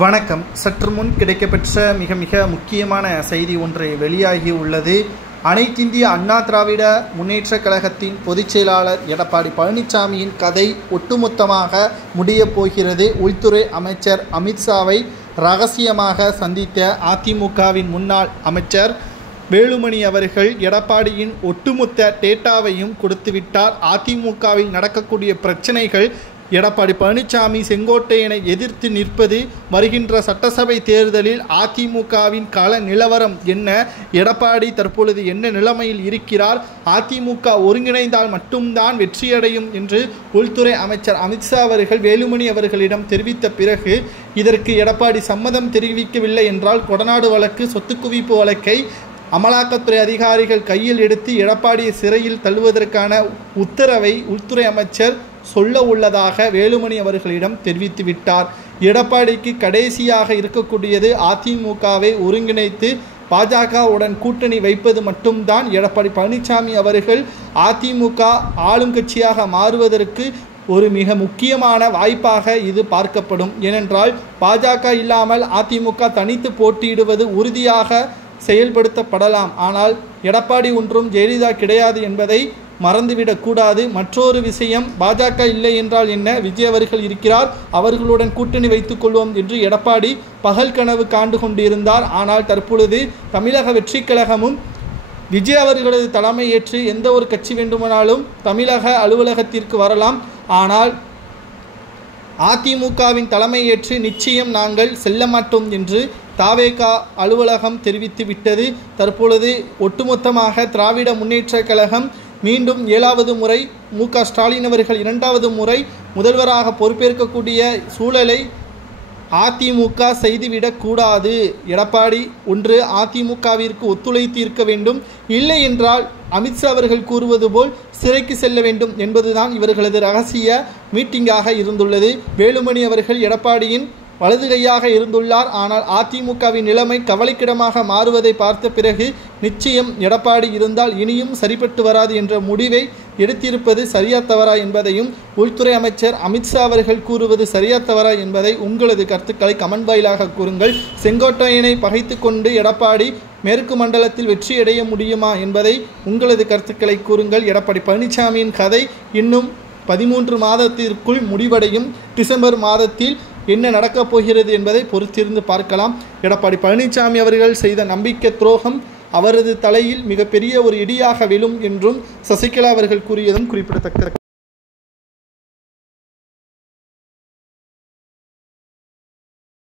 வணக்கம். சற்று முன் கிடைக்கப்பெற்ற மிக முக்கியமான செய்தி ஒன்று வெளியாகி உள்ளது. அனைத்திந்திய அண்ணா திராவிட முன்னேற்றக் கழகத்தின் பொதுச் செயலாளர் எடப்பாடி பழனிசாமியின் கதை ஒட்டுமொத்தமாக முடியப் போகிறது. உள்துறை அமைச்சர் அமித்ஷாவை ரகசியமாக சந்தித்த அதிமுகவின் முன்னாள் அமைச்சர் வேலுமணி அவர்கள் எடப்பாடியின் ஒட்டுமொத்த டேட்டாவையும் கொடுத்துவிட்டார். அதிமுகவில் நடக்கக்கூடிய பிரச்சனைகள், எடப்பாடி பழனிசாமி செங்கோட்டையனை எதிர்த்து நிற்பது, வருகின்ற சட்டசபை தேர்தலில் அதிமுகவின் கள நிலவரம் என்ன, எடப்பாடி தற்பொழுது என்ன நிலைமையில் இருக்கிறார், அதிமுக ஒருங்கிணைந்தால் மட்டும்தான் வெற்றியடையும் என்று உள்துறை அமைச்சர் அமித்ஷா அவர்கள் வேலுமணி அவர்களிடம் தெரிவித்த பிறகு, இதற்கு எடப்பாடி சம்மதம் தெரிவிக்கவில்லை என்றால் கொடநாடு வழக்கு, சொத்து குவிப்பு வழக்கை அமலாக்கத்துறை அதிகாரிகள் கையில் எடுத்து எடப்பாடியை சிறையில் தள்ளுவதற்கான உத்தரவை உள்துறை அமைச்சர் சொல்ல உள்ளதாக வேலுமணி அவர்களிடம் தெரிவித்துவிட்டார். எடப்பாடிக்கு கடைசியாக இருக்கக்கூடியது அதிமுகவை ஒருங்கிணைத்து பாஜகவுடன் கூட்டணி வைப்பது மட்டும்தான். எடப்பாடி பழனிசாமி அவர்கள் அதிமுக ஆளும் கட்சியாக மாறுவதற்கு ஒரு மிக முக்கியமான வாய்ப்பாக இது பார்க்கப்படும். ஏனென்றால் பாஜக இல்லாமல் அதிமுக தனித்து போட்டியிடுவது உறுதியாக செயல்படுத்தப்படலாம். ஆனால் எடப்பாடி ஒன்றும் ஜெயலலிதா கிடையாது என்பதை மறந்துவிடக்கூடாது. மற்றொரு விஷயம், பாஜக இல்லை என்றால் என்ன, விஜய் அவர்கள் இருக்கிறார், அவர்களுடன் கூட்டணி வைத்துக் கொள்வோம் என்று எடப்பாடி பகல் கனவு காண்டு கொண்டிருந்தார். ஆனால் தற்பொழுது தமிழக வெற்றி கழகமும் விஜய் அவர்களது தலைமை ஏற்று எந்த ஒரு கட்சி வேண்டுமானாலும் தமிழக அலுவலகத்திற்கு வரலாம். ஆனால் அதிமுகவின் தலைமை ஏற்று நிச்சயம் நாங்கள் செல்ல மாட்டோம் என்று தாவேகா அலுவலகம் தெரிவித்து விட்டது. தற்பொழுது ஒட்டுமொத்தமாக திராவிட முன்னேற்றக் கழகம் மீண்டும் 7வது முறை மு.க. ஸ்டாலின் அவர்கள் 2வது முறை முதல்வராக பொறுப்பேற்கக்கூடிய சூழலை அதிமுக செய்துவிடக்கூடாது. எடப்பாடி ஒன்று அதிமுகவிற்கு ஒத்துழைத்து இருக்க வேண்டும், இல்லை என்றால் அமித்ஷா அவர்கள் கூறுவது போல் சிறைக்கு செல்ல வேண்டும் என்பதுதான் இவர்களது ரகசிய மீட்டிங்காக இருந்துள்ளது. வேலுமணி அவர்கள் எடப்பாடியின் வலது கையாக இருந்துள்ளார். ஆனால் அதிமுகவின் நிலைமை கவலைக்கிடமாக மாறுவதை பார்த்த பிறகு நிச்சயம் எடப்பாடி இருந்தால் இனியும் சரிப்பட்டு வராது என்ற முடிவை எடுத்திருப்பது சரியா தவறா என்பதையும், உள்துறை அமைச்சர் அமித்ஷா அவர்கள் கூறுவது சரியா தவறா என்பதை உங்களது கருத்துக்களை கமெண்ட் வாயிலாக கூறுங்கள். செங்கோட்டையனை பகைத்து கொண்டு எடப்பாடி மேற்கு மண்டலத்தில் வெற்றியடைய முடியுமா என்பதை உங்களது கருத்துக்களை கூறுங்கள். எடப்பாடி பழனிசாமியின் கதை இன்னும் 13 மாதத்திற்குள் முடிவடையும். டிசம்பர் மாதத்தில் என்ன நடக்கப் போகிறது என்பதை பொறுத்திருந்து பார்க்கலாம். எடப்பாடி பழனிசாமி அவர்கள் செய்த நம்பிக்கை துரோகம் அவரது தலையில் மிகப்பெரிய ஒரு இடியாக விழும் என்றும் சசிகலா அவர்கள் கூறியதும் குறிப்பிடத்தக்கது.